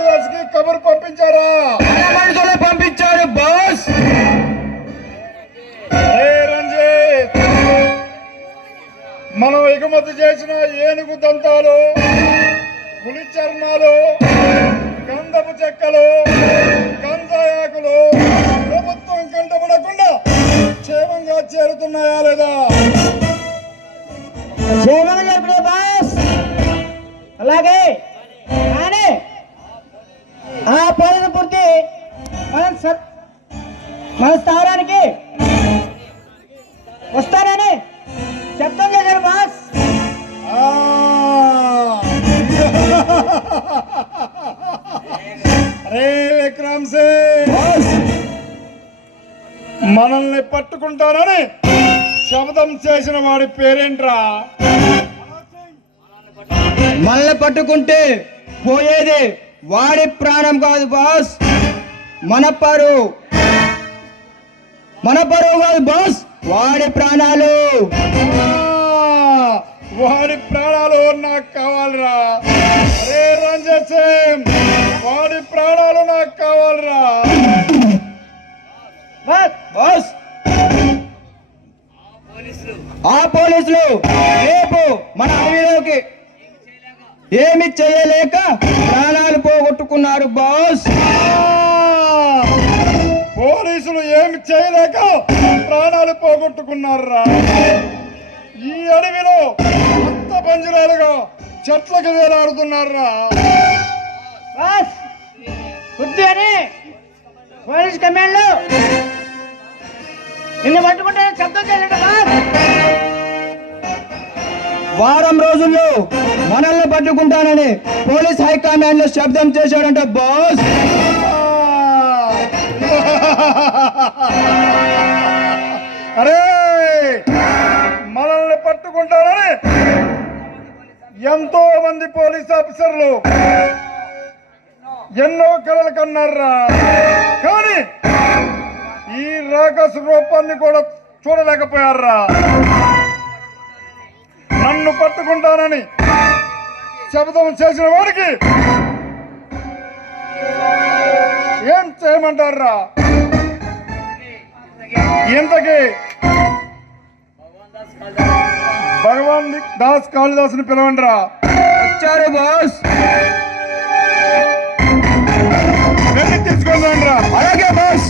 కాళిదాస్కి కబురు పంపించారా? మనుషులు పంపించారు బాస్. రంజిత్, మనం ఎగుమతి చేసిన ఏనుగు దంతాలు, పులి చర్మాలు, గంధపు చెక్కలు, గంజాయాకులు ప్రభుత్వం కంటపడకుండా క్షేమంగా చేరుతున్నాయా లేదా? క్షేమంగా జరుపుడే బాస్. అలాగే కానీ ఆ పోలిన పూర్తి మన స్థావరానికి వస్తానని శబ్దం చేశారు బాస్. అరే విక్రమ్ సింగ్, మనల్ని పట్టుకుంటానని శబ్దం చేసిన వాడి పేరేంట్రా? మనల్ని పట్టుకుంటే పోయేది వాడి ప్రాణం కాదు బాస్, మన పరువు కాదు బాస్, వాడి ప్రాణాలు. వాడి ప్రాణాలు నాకు కావాలిరా. అరే రంజిత్ సింగ్, వాడి ప్రాణాలు నాకు కావాలిరా. బాస్, ఆ పోలీసులు రేపు మన అడవిలోకి ఏమి చేయలేక ప్రాణాలు పోగొట్టుకున్నారు బాస్. పోలీసులు ఏమి చేయలేక ప్రాణాలు పోగొట్టుకున్నారా? ఈ అడవిలో కొత్త పంజరాలుగా చెట్లకు వేలాడుతున్నారా? బుద్ధి అని పోలీస్ కమాండ్లో నిన్ను పట్టుకుంటే శబ్దం చేశాడు బాస్. వారం రోజుల్లో మనల్ని పట్టుకుంటానని పోలీస్ హైకమాండ్ లో శబ్దం చేశాడంట బాస్. అరే, మనల్ని పట్టుకుంటారని ఎంతో మంది పోలీస్ ఆఫీసర్లు ఎన్నో కలలు కన్నారా. కానీ ఈ రాక్షస రూపాన్ని కూడా చూడలేకపోయారా. నన్ను పట్టుకుంటానని శబ్దం చేసిన వాడికి ఏం చేయమంటారా? ఇంతకీ భగవాన్ దాస్ కాళిదాసుని పిలవండిరా. వచ్చారు బాస్. వెళ్ళి తీసుకొని రండిరా. అలాగే బాస్.